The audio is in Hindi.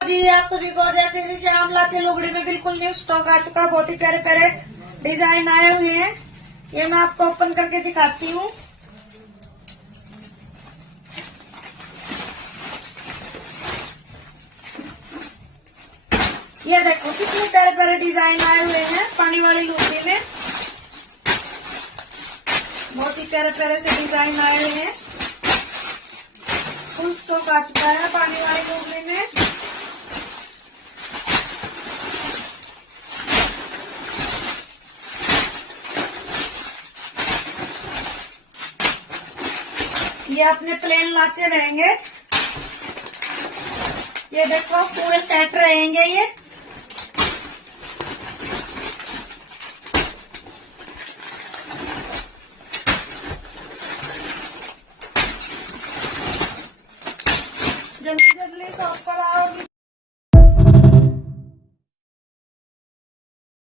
जी आप सभी को जैसे जैसे श्याम लाते लुगड़ी में बिल्कुल न्यू स्टॉक आ चुका। बहुत ही प्यारे प्यारे डिजाइन आए हुए हैं। ये मैं आपको ओपन करके दिखाती हूँ। ये देखो कितने प्यारे प्यारे डिजाइन आए हुए हैं पानी वाली लुगड़ी में। बहुत ही प्यारे प्यारे से डिजाइन आए हुए हैं। फुल स्टॉक आ चुका है पानी वाली लुगड़ी में। ये अपने प्लेन लाचे रहेंगे। ये देखो पूरे सेट रहेंगे ये।